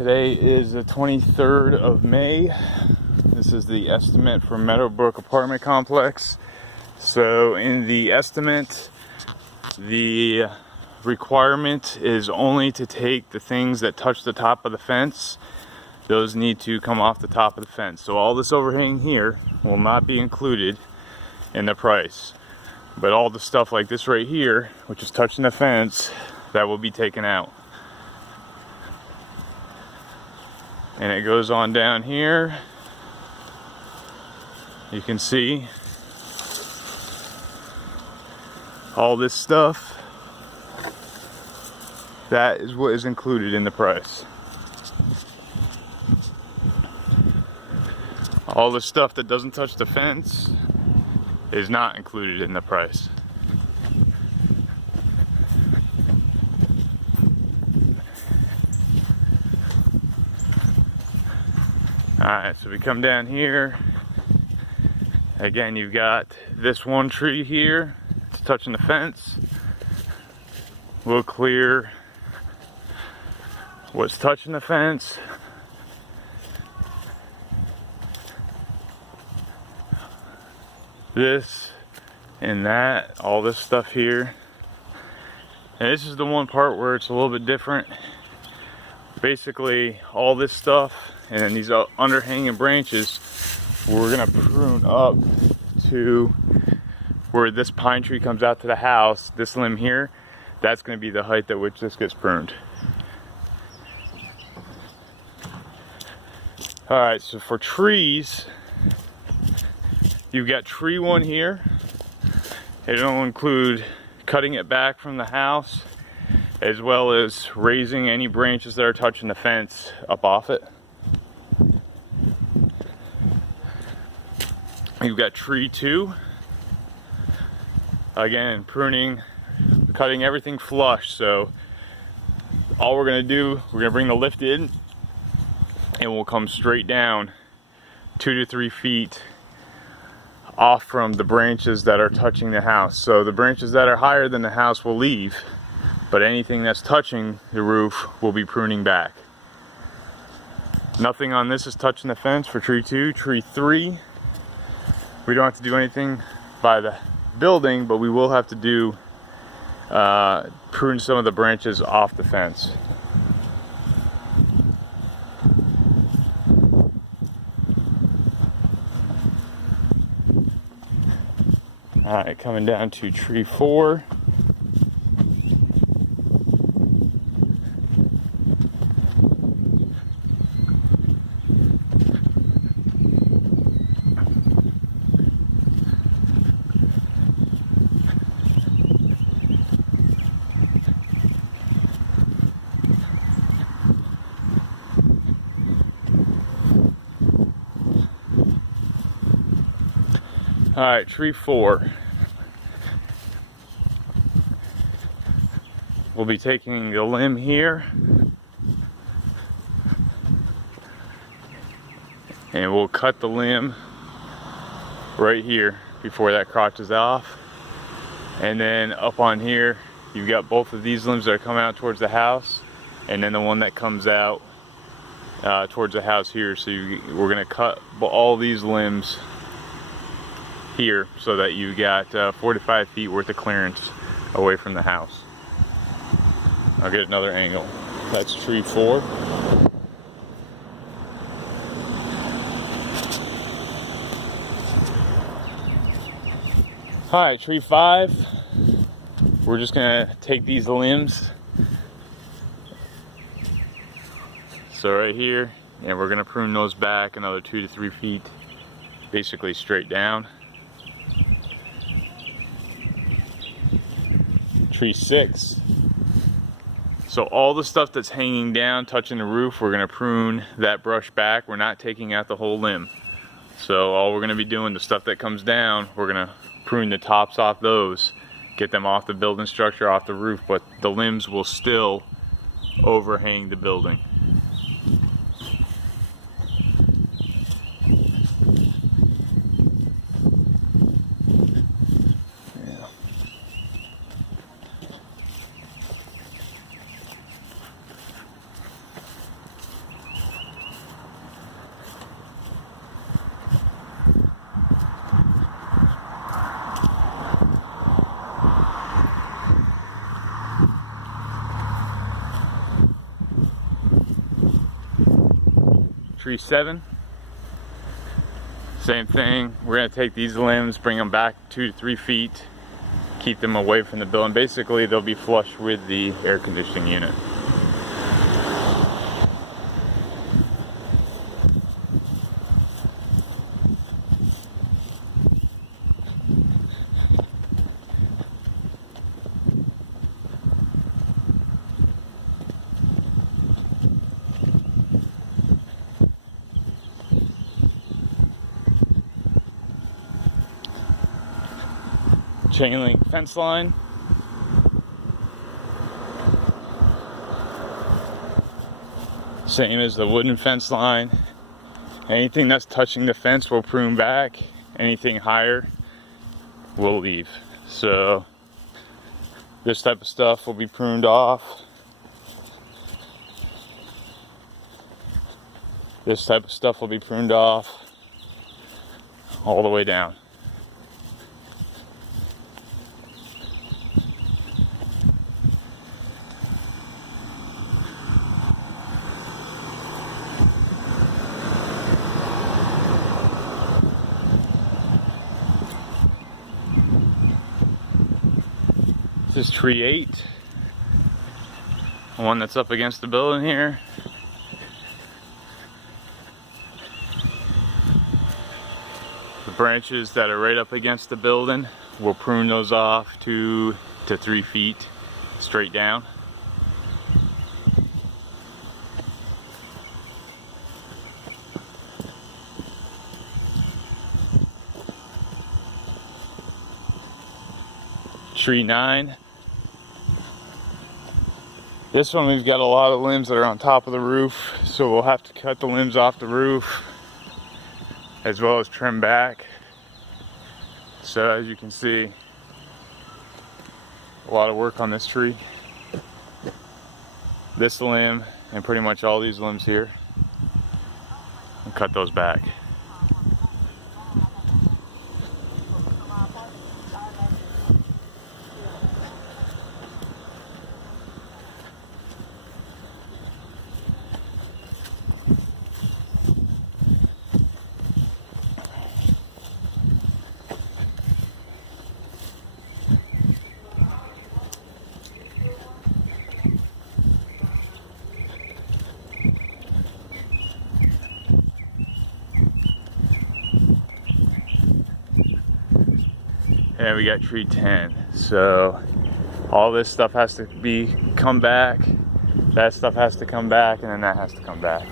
Today is the 23rd of May. This is the estimate for Meadowbrook apartment complex. So in the estimate, the requirement is only to take the things that touch the top of the fence. Those need to come off the top of the fence. So all this overhang here will not be included in the price. But all the stuff like this right here, which is touching the fence, that will be taken out. And it goes on down here. You can see all this stuff. That is what is included in the price. All the stuff that doesn't touch the fence is not included in the price. Alright, so we come down here. Again, you've got this one tree here. It's touching the fence. We'll clear what's touching the fence. This and that, all this stuff here. And this is the one part where it's a little bit different. Basically, all this stuff and then these underhanging branches, we're gonna prune up to where this pine tree comes out to the house. This limb here, that's gonna be the height at which this gets pruned. All right, so for trees, you've got tree one here. It'll include cutting it back from the house, as well as raising any branches that are touching the fence up off it. You've got tree two. Again, pruning, cutting everything flush. So all we're gonna do, we're gonna bring the lift in and we'll come straight down 2 to 3 feet off from the branches that are touching the house. So the branches that are higher than the house will leave, but anything that's touching the roof will be pruning back. Nothing on this is touching the fence for tree 2. Tree 3, we don't have to do anything by the building, but we will have to do prune some of the branches off the fence. Alright, coming down to tree 4. Alright, tree 4. We'll be taking the limb here and we'll cut the limb right here before that crotches off. And then up on here, you've got both of these limbs that are coming out towards the house, and then the one that comes out towards the house here. So we're gonna cut all these limbs here so that you got 4 to 5 feet worth of clearance away from the house. I'll get another angle. That's tree 4. Alright, tree 5. We're just gonna take these limbs. So right here, and we're gonna prune those back another 2 to 3 feet, basically straight down. Tree 6. So all the stuff that's hanging down, touching the roof, we're gonna prune that brush back. We're not taking out the whole limb. So all we're gonna be doing, the stuff that comes down, we're gonna prune the tops off those, get them off the building structure, off the roof, but the limbs will still overhang the building. tree 7. Same thing, we're going to take these limbs, bring them back 2 to 3 feet, keep them away from the building. Basically, they'll be flush with the air conditioning unit. Chain link fence line. Same as the wooden fence line. Anything that's touching the fence will prune back. Anything higher will leave. So this type of stuff will be pruned off. This type of stuff will be pruned off all the way down. This is tree 8, the one that's up against the building here. The branches that are right up against the building, we'll prune those off 2 to 3 feet straight down. Tree 9. This one we've got a lot of limbs that are on top of the roof, so we'll have to cut the limbs off the roof as well as trim back. So as you can see, a lot of work on this tree. This limb and pretty much all these limbs here, and cut those back. And we got tree 10. So all this stuff has to come back, that stuff has to come back, and then that has to come back.